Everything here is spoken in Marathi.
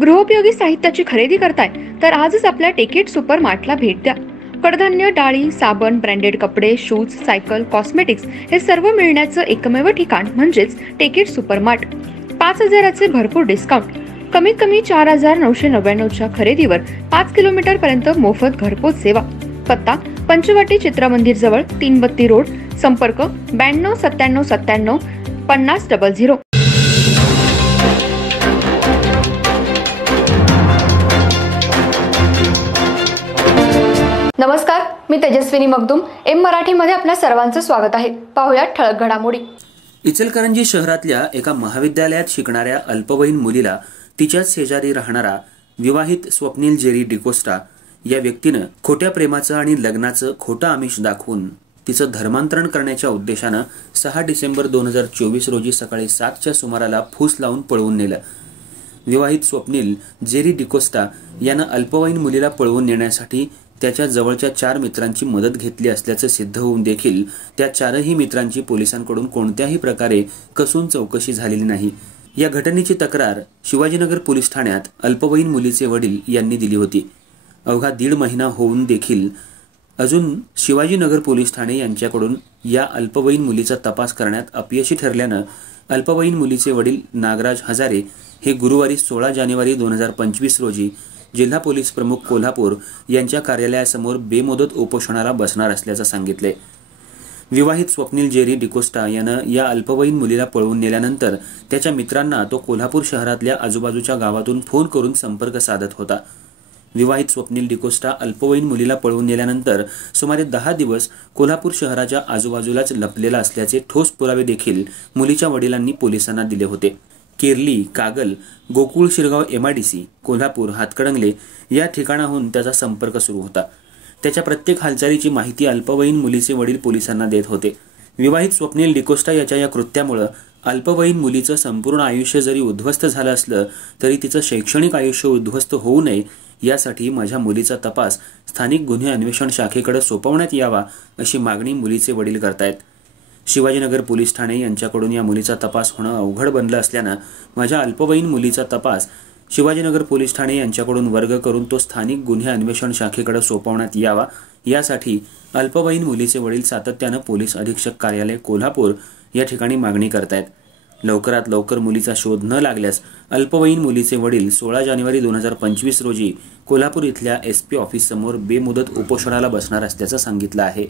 गृहोपयोगी साहित्याची खरेदी करताय तर आजच आपल्या टेकेट सुपर मार्टला भेट द्या। कडधान्य, डाळी, साबण, ब्रँडेड कपडे, शूज, सायकल, कॉस्मेटिक्स हे सर्व मिळण्याचं एकमेव ठिकाण म्हणजेच टेकेट सुपर मार्ट। 5,000चे भरपूर डिस्काउंट, कमीत कमी 4,999च्या खरेदीवर 5 किलोमीटर पर्यंत मोफत घरपोच सेवा। पत्ता पंचवटी चित्रमंदिर जवळ, 3 बत्ती रोड। संपर्क 92 97 97 50 00। नमस्कार, मी तेजस्विनी मगदूम। एम मराठीमध्ये आपल्या सर्वांचं स्वागत आहे। पाहूया ठळक घडामोडी। इचलकरंजी शहरातल्या एका महाविद्यालयात शिकणाऱ्या अल्पवयीन मुलीला तिच्याच शेजारी राहणारा विवाहित स्वप्नील जेरी डिकोस्टा या व्यक्तीनं खोट्या प्रेमाचं आणि लग्नाचं खोटं आमिष दाखवून तिचं धर्मांतरण करण्याच्या उद्देशानं 6 डिसेंबर 2024 रोजी सकाळी 7च्या सुमाराला फूस लावून पळवून नेलं। विवाहित स्वप्नील जेरी डिकोस्टा यानं अल्पवयीन मुलीला पळवून नेण्यासाठी त्याच्या जवळच्या 4 मित्रांची मदत घेतली असल्याचं सिद्ध होऊन देखील त्या 4ही मित्रांची पोलिसांकडून कोणत्याही प्रकारे कसून चौकशी झालेली नाही। या घटनेची तक्रार शिवाजीनगर पोलीस ठाण्यात अल्पवयीन मुलीचे वडील यांनी दिली होती। अवघा 1.5 महिना होऊन देखील अजून शिवाजीनगर पोलीस ठाणे यांच्याकडून या अल्पवयीन मुलीचा तपास करण्यात अपयशी ठरल्यानं अल्पवयीन मुलीचे वडील नागराज हजारे हे गुरुवारी 16 जानेवारी 2025 रोजी जिल्हा पोलीस प्रमुख कोल्हापूर यांच्या कार्यालयासमोर बेमुदत उपोषणाला बसणार असल्याचं सांगितले। विवाहित स्वप्नील जेरी डिकोस्टा यानं या अल्पवयीन मुलीला पळवून नेल्यानंतर त्याच्या मित्रांना तो कोल्हापूर शहरातल्या आजूबाजूच्या गावातून फोन करून संपर्क साधत होता। विवाहित स्वप्नील डिकोस्टा अल्पवयीन मुलीला पळवून नेल्यानंतर सुमारे 10 दिवस कोल्हापूर शहराच्या आजूबाजूलाच लपलेला असल्याचे ठोस पुरावे देखील मुलीच्या वडिलांनी पोलिसांना दिले होते। केरली, कागल, गोकुळ शिरगाव MIDC, कोल्हापूर, हातकणंगले या ठिकाणाहून त्याचा संपर्क सुरू होता। त्याच्या प्रत्येक हालचालीची माहिती अल्पवयीन मुलीचे वडील पोलिसांना देत होते। विवाहित स्वप्नील डिकोस्टा याच्या या कृत्यामुळे अल्पवयीन मुलीचं संपूर्ण आयुष्य जरी उद्ध्वस्त झालं असलं तरी तिचं शैक्षणिक आयुष्य उद्ध्वस्त होऊ नये यासाठी माझ्या मुलीचा तपास स्थानिक गुन्हे अन्वेषण शाखेकडे सोपवण्यात यावा अशी मागणी मुलीचे वडील करतायत। शिवाजीनगर पोलीस ठाणे यांच्याकडून या मुलीचा तपास होणं अवघड बनलं असल्यानं माझ्या अल्पवयीन मुलीचा तपास शिवाजीनगर पोलीस ठाणे यांच्याकडून वर्ग करून तो स्थानिक गुन्हे अन्वेषण शाखेकडे सोपवण्यात यावा यासाठी अल्पवयीन मुलीचे वडील सातत्यानं पोलीस अधीक्षक कार्यालय कोल्हापूर या ठिकाणी मागणी करतायत। लवकरात लवकर मुलीचा शोध न लागल्यास अल्पवयीन मुलीचे वडील 16 जानेवारी 2025 रोजी कोल्हापूर इथल्या SP ऑफिस समोर बेमुदत उपोषणाला बसणार असल्याचं सांगितलं आहे।